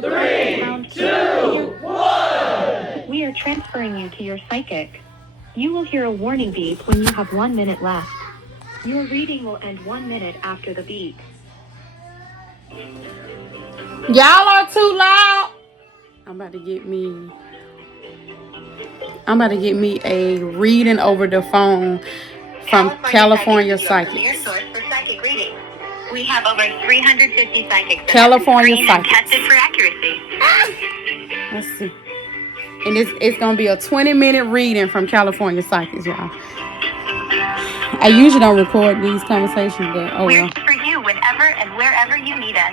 3, 2, 1. We are transferring you to your psychic. You will hear a warning beep when you have 1 minute left. Your reading will end 1 minute after the beep. Y'all are too loud. I'm about to get me a reading over the phone from California Psychics. Your source for psychic reading. We have over 350 psychics that California have been Psychics. tested for accuracy. Let's see. And it's gonna be a 20-minute reading from California Psychics, y'all. I usually don't record these conversations, but oh We're well. here for you whenever and wherever you need us.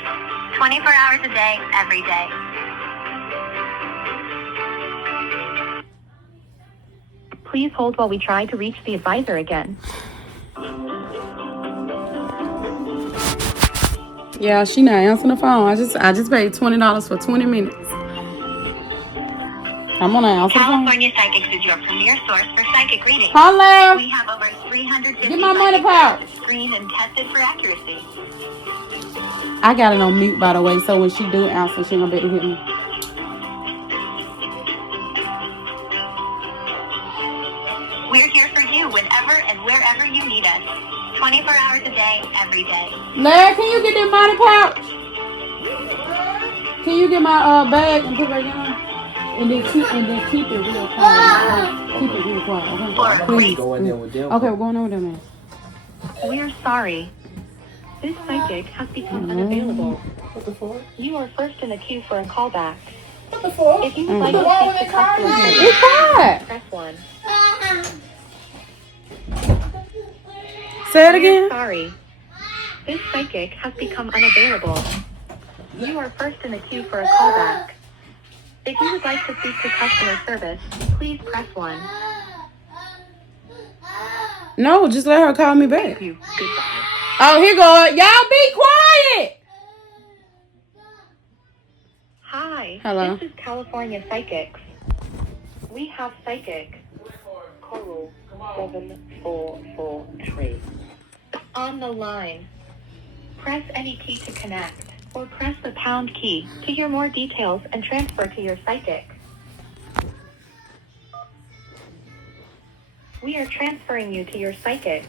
24 hours a day, every day. Please hold while we try to reach the advisor again. Yeah, she not answering the phone. I just paid $20 for 20 minutes. I'm gonna answer the phone. California Psychics is your premier source for psychic reading. Hello. We have over 350 Get my money psychics pouch. screened and tested for accuracy. I got it on mute, by the way, so when she do answer, she gonna be able to hear me. We're here for you whenever and wherever you need us. 24 hours a day, every day. Larry, can you get that money pouch? Can you get my bag and put it back down? And then keep it real quiet. Keep it real quiet, okay? Please. Go in there with them. Okay, we're going over there, man. We're sorry. This psychic has become unavailable. What the fuck? You are first in the queue for a callback. What the fuck? If you would like to speak to customer Be service, quiet. press 1. Say it We're again. sorry. This psychic has become unavailable. You are first in the queue for a callback. If you would like to speak to customer service, please press 1. No, just let her call me back. Thank you. Goodbye. Oh, here go. Y'all be quiet. Hi. Hello. This is California Psychics. We have psychic Coral 7443 on the line. Press any key to connect, or press the pound key to hear more details and transfer to your psychic. We are transferring you to your psychic.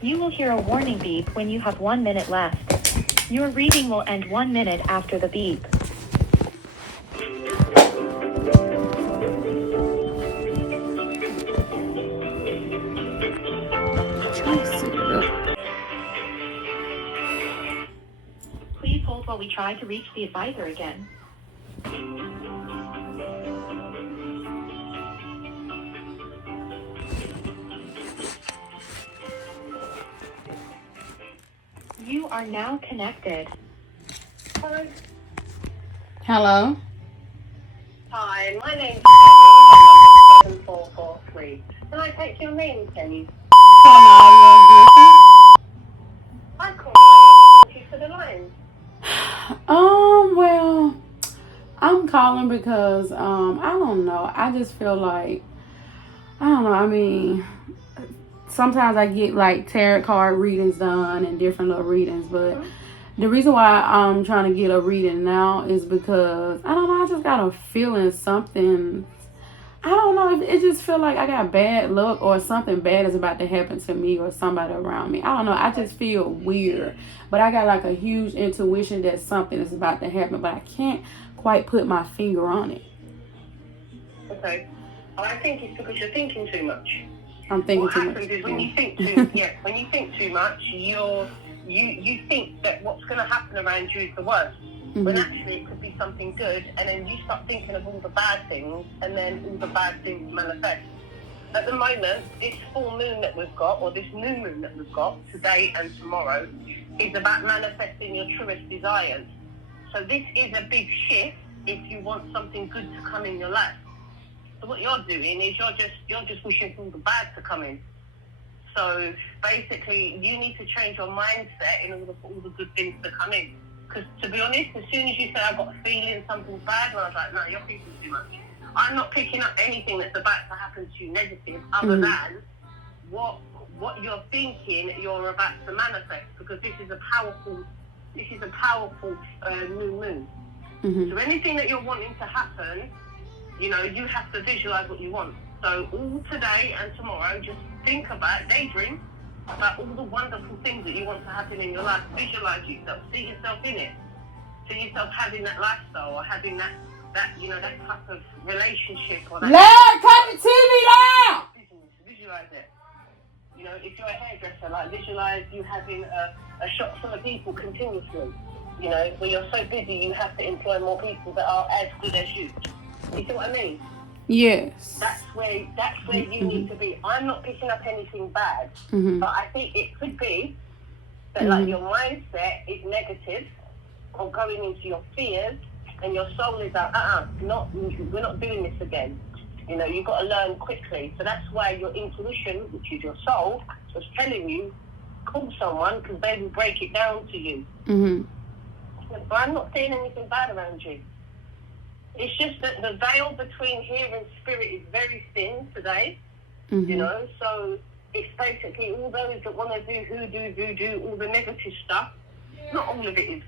You will hear a warning beep when you have 1 minute left. Your reading will end 1 minute after the beep. Please hold while we try to reach the advisor again. You are now connected. Hello. Hi, my name's 7443. Can I take your name, please? Hi, Cornelia. Thank you for the line. Well, I'm calling because I don't know. I just feel like I don't know. I mean, sometimes I get like tarot card readings done and different little readings, but the reason why I'm trying to get a reading now is because I don't know. I just got a feeling something. I don't know. It just feel like I got bad luck or something bad is about to happen to me or somebody around me. I don't know. I just feel weird. But I got like a huge intuition that something is about to happen, but I can't quite put my finger on it. Okay. I think it's because you're thinking too much. I'm thinking what too much. happens is when you think too much, you think that what's going to happen around you is the worst. When actually it could be something good, and then you start thinking of all the bad things, and then all the bad things manifest. At the moment, this full moon that we've got, or this new moon that we've got, today and tomorrow, is about manifesting your truest desires. So this is a big shift if you want something good to come in your life. So what you're doing is you're just wishing for all the bad to come in. So basically, you need to change your mindset in order for all the good things to come in. Because to be honest, as soon as you say, I've got a feeling something's bad, and I was like, no, you're thinking too much. I'm not picking up anything that's about to happen to you negative, other than what you're thinking you're about to manifest. Because this is a powerful new moon. So anything that you're wanting to happen, you know, you have to visualize what you want. So all today and tomorrow, just think about, daydream about all the wonderful things that you want to happen in your life. Visualize yourself, see yourself in it, see yourself having that lifestyle or having that you know, that type of relationship or that. Larry, cut the TV down! Visualize it. You know, if you're a hairdresser, like visualize you having a shop full of people continuously. You know, where you're so busy, you have to employ more people that are as good as you. You see what I mean? Yes. That's where you need to be. I'm not picking up anything bad, but I think it could be that like your mindset is negative or going into your fears, and your soul is like, we're not doing this again. You know, you've got to learn quickly. So that's why your intuition, which is your soul, was telling you, call someone because they will break it down to you. But I'm not saying anything bad around you. It's just that the veil between here and spirit is very thin today, you know, so it's basically all those that want to do voodoo, all the negative stuff. Not all of it is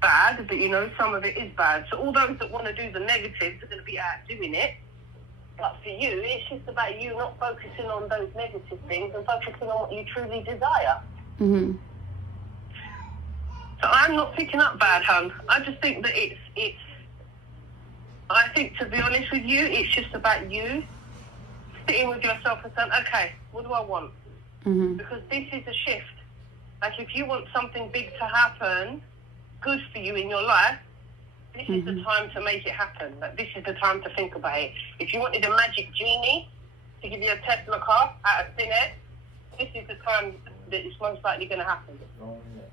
bad, but, you know, some of it is bad. So all those that want to do the negatives are going to be out doing it. But for you, it's just about you not focusing on those negative things and focusing on what you truly desire. So I'm not picking up bad, hun. I just think that it's I think, to be honest with you, it's just about you sitting with yourself and saying, okay, what do I want? Because this is a shift. Like, if you want something big to happen, good for you in your life, this is the time to make it happen. Like, this is the time to think about it. If you wanted a magic genie to give you a Tesla car out of thin air, this is the time that it's most likely going to happen.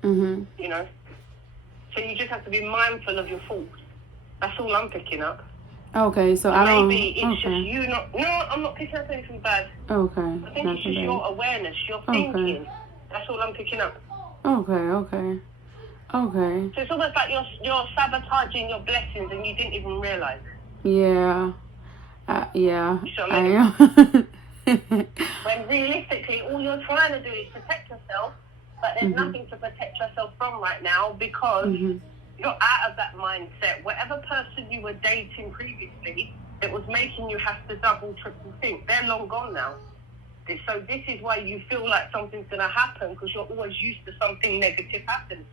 You know? So you just have to be mindful of your thoughts. That's all I'm picking up. Okay, so I don't... Maybe it's just you not... No, I'm not picking up anything bad. Okay. I think it's just your awareness, your thinking. That's all I'm picking up. Okay. So it's almost like you're sabotaging your blessings and you didn't even realise it. Yeah. Yeah, You see what I mean? am. When realistically, all you're trying to do is protect yourself, but there's nothing to protect yourself from right now because you're out of that mindset. Whatever person you were dating previously that was making you have to double, triple think, they're long gone now. So this is why you feel like something's going to happen, because you're always used to something negative happening.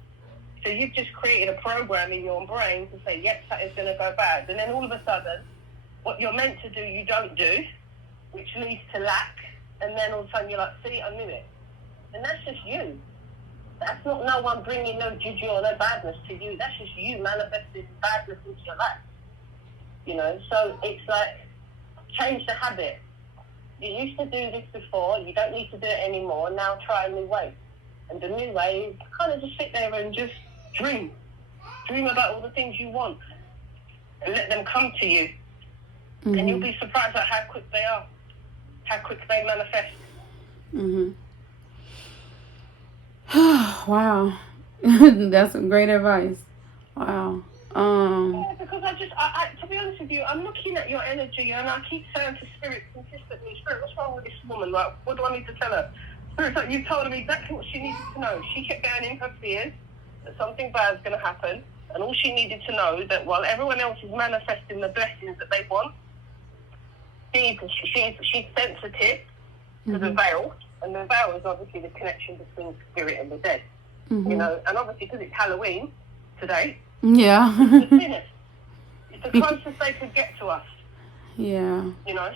So you've just created a program in your brain to say, yep, that is going to go bad. And then all of a sudden, what you're meant to do, you don't do, which leads to lack. And then all of a sudden you're like, see, I knew it. And that's just you. That's not no one bringing no juju or no badness to you. That's just you manifesting badness into your life. You know, so it's like, change the habit. You used to do this before. You don't need to do it anymore. Now try a new way. And the new way is kind of just sit there and just dream. Dream about all the things you want. And let them come to you. And you'll be surprised at how quick they are. How quick they manifest. Wow. That's some great advice. Wow. Yeah, because I, to be honest with you, I'm looking at your energy and I keep saying to Spirit consistently, Spirit, what's wrong with this woman? Like, what do I need to tell her? Spirit's like, you told her exactly what she needed to know. She kept going in her fears that something bad's going to happen, and all she needed to know that while everyone else is manifesting the blessings that they want, she's sensitive to the veil, and the veil is obviously the connection between spirit and the dead. You know, and obviously because it's Halloween today, yeah. it's the closest they could get to us. Yeah. You know?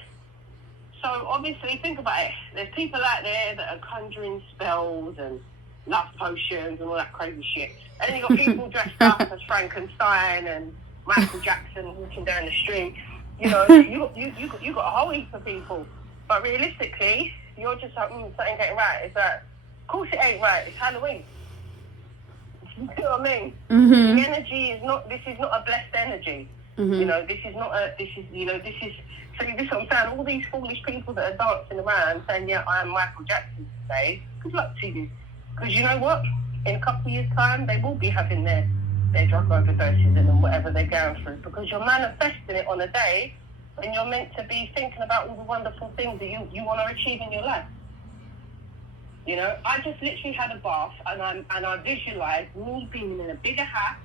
So obviously, think about it. There's people out there that are conjuring spells and love potions and all that crazy shit. And then you've got people dressed up as Frankenstein and Michael Jackson walking down the street. You know, you got a whole heap of people. But realistically, you're just like, something ain't right. It's like, of course it ain't right. It's Halloween. You know what I mean? The energy is not, this is not a blessed energy. You know, this is not a, this is, you know, this is, so this is what I'm saying, all these foolish people that are dancing around saying, yeah, I am Michael Jackson today, good luck to you. Because you know what? In a couple of years' time, they will be having their drug overdoses and whatever they're going through, because you're manifesting it on a day when you're meant to be thinking about all the wonderful things that you want to achieve in your life. You know, I just literally had a bath and I visualized me being in a bigger house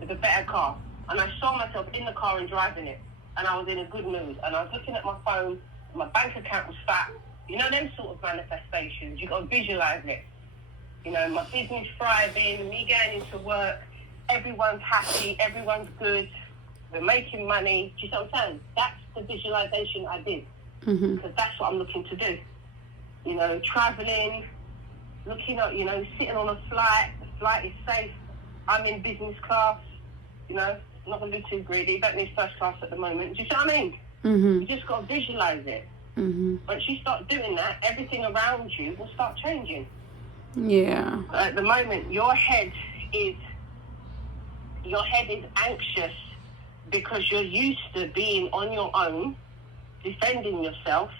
with a better car. and I saw myself in the car and driving it, and I was in a good mood, and I was looking at my phone, my bank account was fat. You know, them sort of manifestations, you got to visualize it. You know, my business thriving, me going into work, everyone's happy, everyone's good, we're making money. Do you see what I'm saying? That's the visualization I did, because that's what I'm looking to do. You know, traveling, looking at, you know, sitting on a flight, the flight is safe, I'm in business class, you know, I'm not going to be too greedy, don't need first class at the moment. Do you see what I mean? You just got to visualize it. Once you start doing that, everything around you will start changing. Yeah. At the moment, your head is anxious because you're used to being on your own, defending yourself,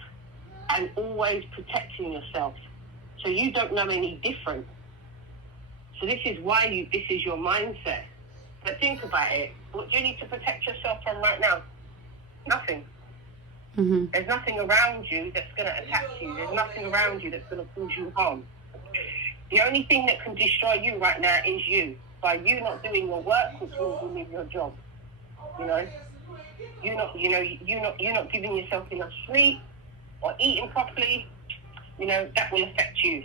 and always protecting yourself. So you don't know any different. So this is why this is your mindset. But think about it. What do you need to protect yourself from right now? Nothing. There's nothing around you that's going to attack you. There's nothing around you that's going to cause you harm. The only thing that can destroy you right now is you. By you not doing your work, which means you leave your job. You know, you're not giving yourself enough sleep or eating properly. You know, that will affect you.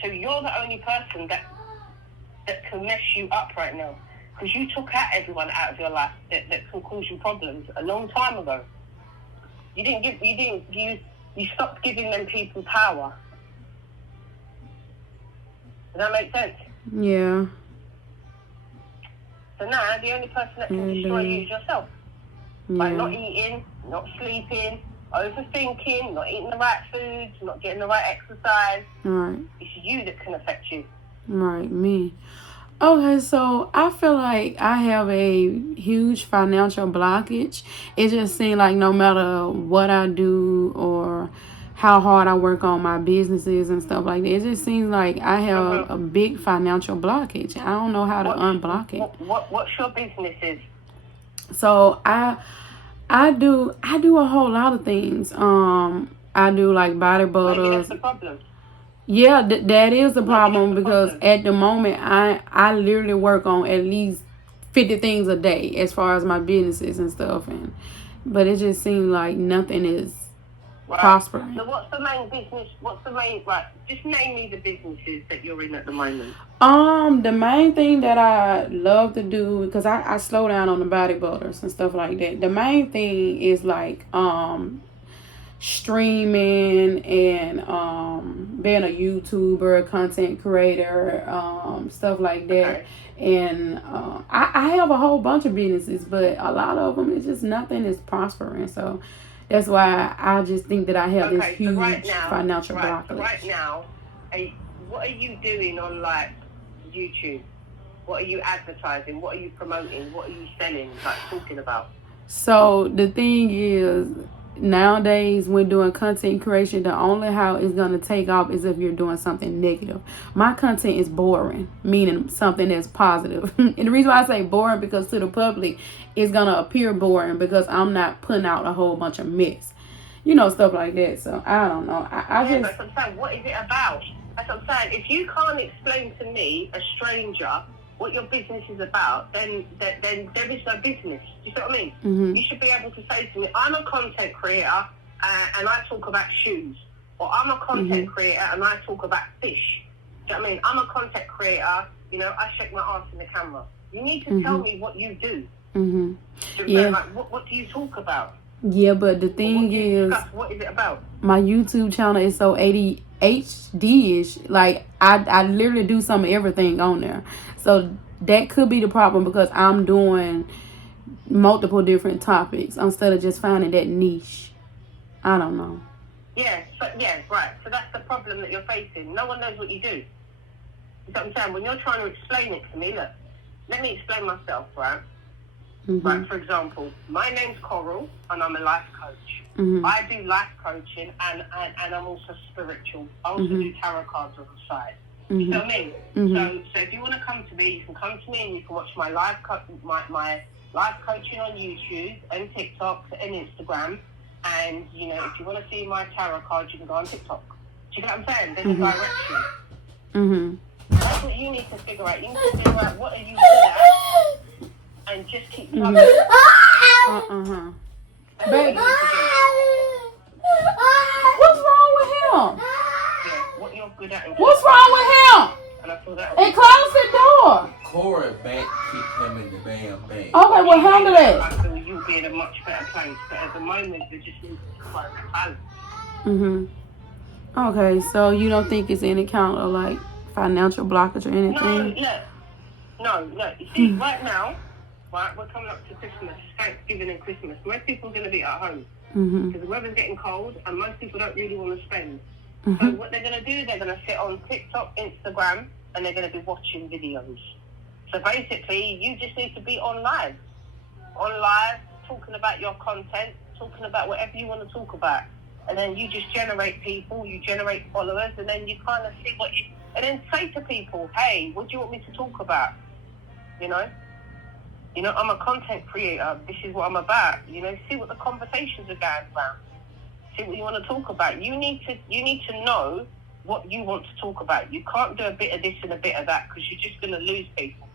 So you're the only person that can mess you up right now, because you took out everyone out of your life that can cause you problems a long time ago. You stopped giving them people power. Does that make sense? Yeah. So now the only person that can destroy you is yourself. By not eating, not sleeping, overthinking, not eating the right foods, not getting the right exercise. Right. It's you that can affect you. Right, me. Okay, so I feel like I have a huge financial blockage. It just seems like no matter what I do or how hard I work on my businesses and stuff like that, it just seems like I have a big financial blockage. I don't know how to unblock it. What's your businesses? So I do a whole lot of things. I do like body butters. Maybe that's the problem. Yeah, that is the problem, because at the moment I literally work on at least 50 things a day as far as my businesses and stuff, but it just seems like nothing is prospering. So what's the main business? Just name me the businesses that you're in at the moment. The main thing that I love to do, because I slow down on the body butters and stuff like that. The main thing is like streaming and being a YouTuber, content creator, stuff like that. And I have a whole bunch of businesses, but a lot of them, it's just nothing is prospering. So that's why I just think that I have this huge financial blockage. So right now, what are you doing on like YouTube? What are you advertising? What are you promoting? What are you selling? Like talking about? So the thing is, nowadays when doing content creation, the only how it's going to take off is if you're doing something negative. My content is boring, meaning something that's positive. And the reason why I say boring, because to the public it's going to appear boring because I'm not putting out a whole bunch of mess, you know, stuff like that. So I don't know. I just, that's what I'm saying. What is it about? That's what I'm saying. If you can't explain to me, a stranger, what your business is about, then there is no business. Do you see what I mean? You should be able to say to me, I'm a content creator and I talk about shoes. Or I'm a content creator and I talk about fish. Do you know what I mean? I'm a content creator, you know, I shake my ass in the camera. You need to tell me what you do. Yeah. Like, what do you talk about? Yeah, but the thing is, what is it about? My YouTube channel is so ADHD-ish. Like, I literally do some of everything on there. So that could be the problem, because I'm doing multiple different topics instead of just finding that niche. I don't know. Yeah, right. So that's the problem that you're facing. No one knows what you do. You know what I'm saying? When you're trying to explain it to me, look, let me explain myself, right? Right, for example, my name's Coral and I'm a life coach. I do life coaching and I'm also spiritual. I also do tarot cards on the side. You know what I mean? So if you want to come to me, you can come to me and you can watch my live coaching on YouTube and TikTok and Instagram. And, you know, if you want to see my tarot cards, you can go on TikTok. Do you know what I'm saying? There's a direction. That's what you need to figure out. You need to figure out what are you good at and just keep Mhm. plugging. Uh-huh. That's Baby. what you need to do. What's wrong with him? Yeah, what you're good at. What's wrong with him? And I feel that. And close the door. Cora back kick him in the damn back. Okay, well, handle I that. feel you'll be in a much better place, but at the moment you just need to find a balance. Mhm. Okay, so you don't think it's any kind of like financial blockage or No, anything? no. You see, right now, right, we're coming up to Christmas, Thanksgiving and Christmas. Most people are going to be at home Mhm. because the weather's getting cold, and most people don't really want to spend. So Mhm. what they're going to do, they're going to sit on TikTok, Instagram, and they're going to be watching videos. So basically, you just need to be on live, talking about your content, talking about whatever you want to talk about. And then you just generate people, you generate followers, and then you kind of see what you... And then say to people, hey, what do you want me to talk about? You know, I'm a content creator. This is what I'm about. You know, see what the conversations are going around. See what you want to talk about. You need to know what you want to talk about. You can't do a bit of this and a bit of that because you're just going to lose people.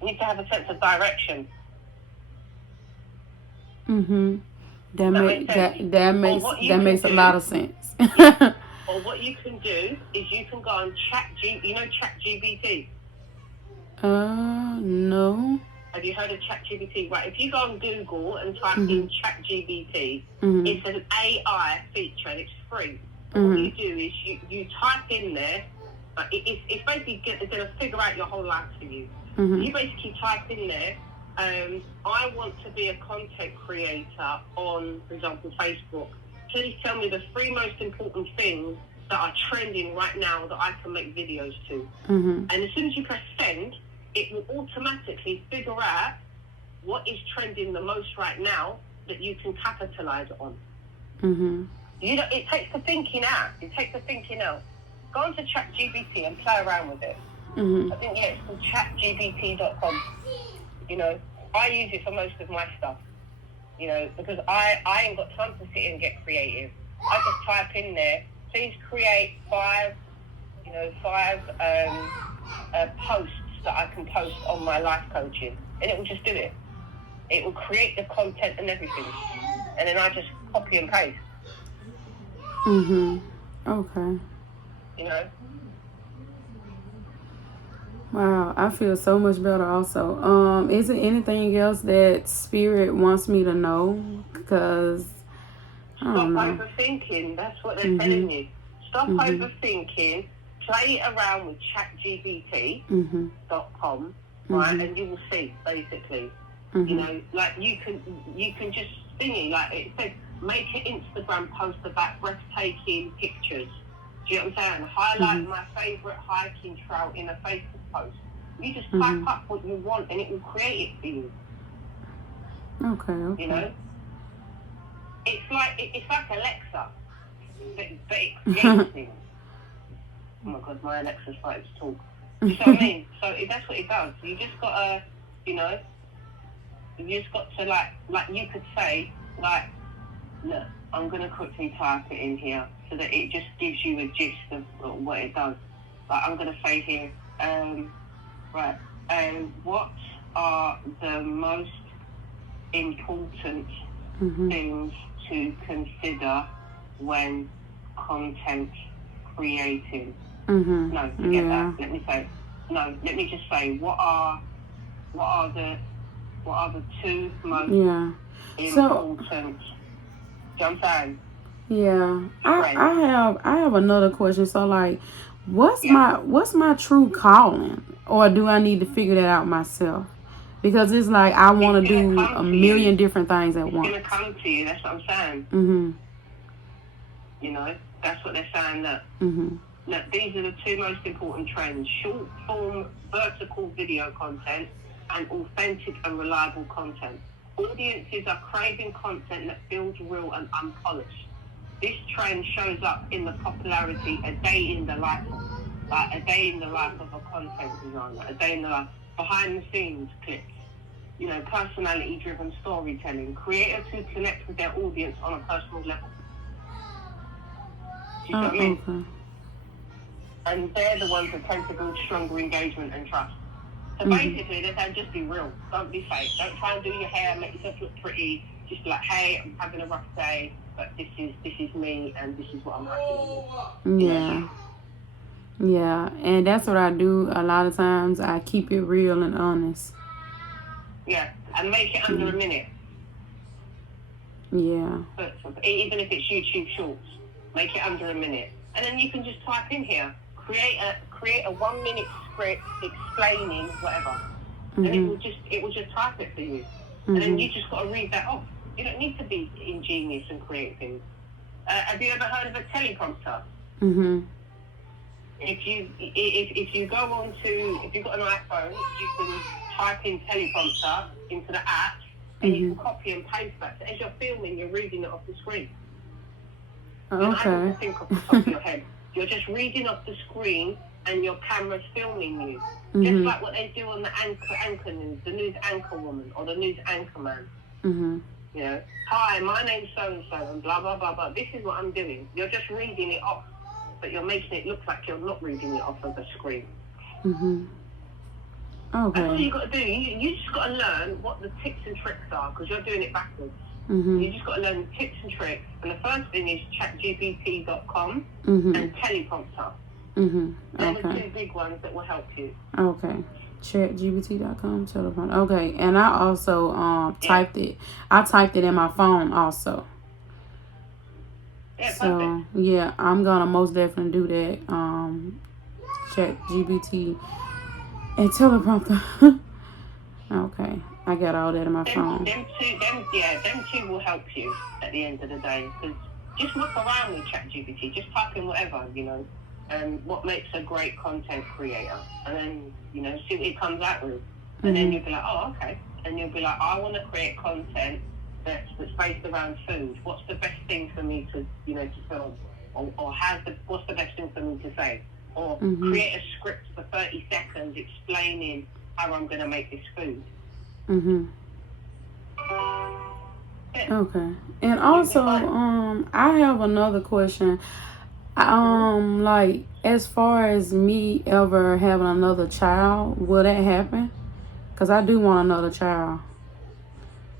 You need to have a sense of direction. Mhm. That makes a do, lot of sense. Or what you can do is you can go on ChatGPT. No. Have you heard of ChatGPT? Right, if you go on Google and type in ChatGPT, it's an AI feature and it's free. And what you do is you type in there, it's basically going to figure out your whole life for you. You basically type in there, I want to be a content creator on, for example, Facebook. Please tell me the 3 most important things that are trending right now that I can make videos to. And as soon as you press send, it will automatically figure out what is trending the most right now that you can capitalize on. It takes the thinking out. Go onto ChatGPT and play around with it. I think, it's called chatgpt.com. You know, I use it for most of my stuff, you know, because I ain't got time to sit and get creative. I just type in there, please create 5 posts that I can post on my life coaching, and it will just do it. It will create the content and everything, and then I just copy and paste. Okay. You know. Wow, I feel so much better also. Is there anything else that Spirit wants me to know? Because I don't know. Stop overthinking. That's what they're telling you. Stop overthinking. Play it around with ChatGPT.com, right? And you will see, basically. You know, like you can just thingy, like it says, make an Instagram post about breathtaking pictures. Do you know what I'm saying? Highlight my favourite hiking trail in a Facebook post. You just type up what you want and it will create it for you. Okay. You know? It's like Alexa, but it creates things. Oh my God, my Alexa started to talk. You know what I mean? So that's what it does. You just gotta, you know, you just got to like you could say, like, look, I'm gonna quickly type it in here so that it just gives you a gist of what it does. Like I'm gonna say here, what are the most important things to consider when content creating? No, forget that. Let me just say what are the 2 most important? Do you know what I'm saying? Yeah. I have another question. So like, what's my true calling, or do I need to figure that out myself? Because it's like I want to do a million different things at once. It's gonna come to you. That's what I'm saying. You know, that's what they're saying. Look, these are the 2 most important trends: short form, vertical video content, and authentic and reliable content. Audiences are craving content that feels real and unpolished. This trend shows up in the popularity a day in the life of a content designer, a day in the life, behind the scenes clips, you know, personality driven storytelling, creators who connect with their audience on a personal level. Do you see what I mean? And they're the ones that tend to build stronger engagement and trust. So basically, they say just be real. Don't be fake. Don't try and do your hair, make yourself look pretty. Just be like, hey, I'm having a rough day, but this is me, and this is what I'm happy with. Yeah. Yeah, and that's what I do a lot of times. I keep it real and honest. Yeah, and make it under a minute. Yeah. Even if it's YouTube Shorts, make it under a minute, and then you can just type in here, create a 1 minute script explaining whatever, and it will just type it for you, and then you just got to read that off. You don't need to be ingenious and create things. Have you ever heard of a teleprompter? If you go on to, if you've got an iPhone, you can type in teleprompter into the app, and you can copy and paste that. So as you're filming, you're reading it off the screen. Okay. You don't have to think off the top of your head. You're just reading off the screen, and your camera's filming you. Just like what they do on the anchor news, the news anchor woman or the news anchor man. You know, hi, my name's so-and-so, and blah, blah, blah, blah. This is what I'm doing. You're just reading it off, but you're making it look like you're not reading it off of the screen. Okay. That's all you got to do. You just got to learn what the tips and tricks are, because you're doing it backwards. You just got to learn the tips and tricks. And the first thing is chatgpt.com and teleprompter. They're the two big ones that will help you. Okay. ChatGPT.com, telephone. Okay, and I also typed it. I typed it in my phone also. Yeah, so perfect. yeah, I'm gonna most definitely do that. ChatGPT and teleprompter. Okay, I got all that in my phone. Them two will help you at the end of the day. Because just look around with ChatGPT. Just type in whatever, you know. What makes a great content creator, and then see what it comes out with, and then you'll be like, oh, okay, and you'll be like, I want to create content that's based around food. What's the best thing for me to to film, or what's the best thing for me to say, or create a script for 30 seconds explaining how I'm going to make this food. Yeah. Okay, and also I have another question. Like, as far as me ever having another child, will that happen? Because I do want another child.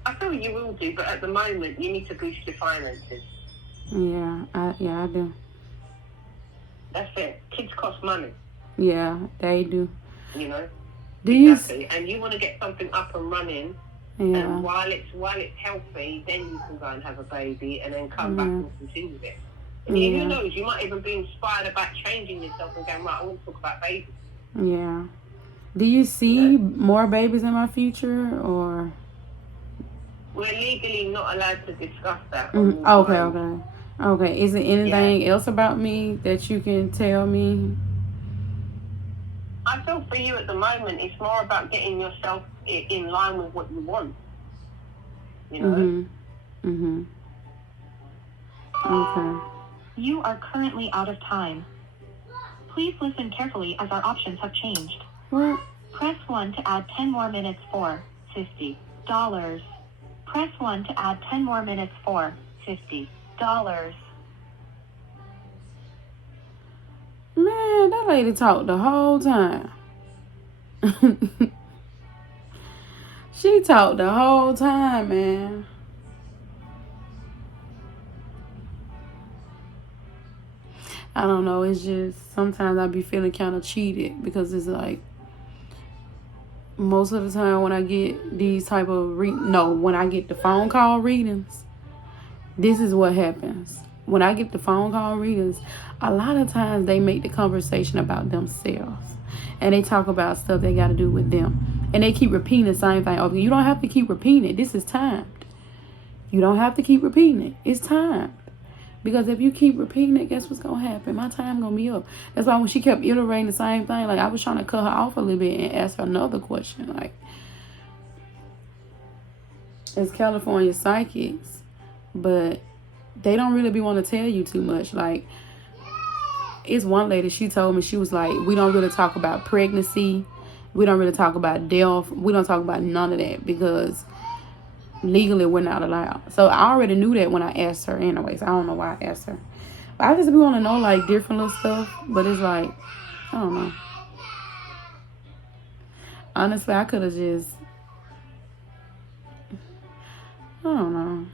I feel you will do, but at the moment, you need to boost your finances. Yeah, I do. That's it. Kids cost money. Yeah, they do. You know? Do you? Exactly. And you want to get something up and running. Yeah. And while it's healthy, then you can go and have a baby and then come back and continue it. And who knows, you might even be inspired about changing yourself and going, right, I want to talk about babies. Yeah. Do you see more babies in my future, or? We're legally not allowed to discuss that. Okay. Is there anything else about me that you can tell me? I feel for you at the moment, it's more about getting yourself in line with what you want. You know? Okay. You are currently out of time. Please listen carefully as our options have changed. What? Press 1 to add 10 more minutes for $50. Press 1 to add 10 more minutes for $50. Man, that lady talked the whole time. She talked the whole time, man. I don't know. It's just sometimes I be feeling kind of cheated, because it's like most of the time when I get these type of when I get the phone call readings, this is what happens. When I get the phone call readings, a lot of times they make the conversation about themselves, and they talk about stuff they got to do with them, and they keep repeating the same thing. Okay, you don't have to keep repeating it. This is timed. You don't have to keep repeating it. It's timed. Because if you keep repeating it, guess what's going to happen? My time going to be up. That's why when she kept iterating the same thing, like, I was trying to cut her off a little bit and ask her another question. Like, it's California psychics, but they don't really be want to tell you too much. Like, it's one lady, she told me, she was like, we don't really talk about pregnancy. We don't really talk about death. We don't talk about none of that, because legally we're not allowed. So I already knew that when I asked her anyways. I don't know why I asked her, but I just be want to know like different little stuff. But it's like, I don't know. Honestly, I could have just, I don't know.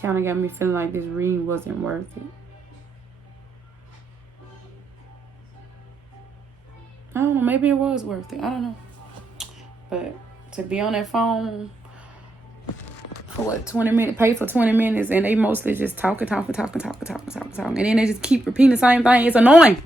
Kind of got me feeling like this reading wasn't worth it. I don't know. Maybe it was worth it. I don't know. But to be on that phone for what, 20 minutes, pay for 20 minutes, and they mostly just talking. And then they just keep repeating the same thing. It's annoying.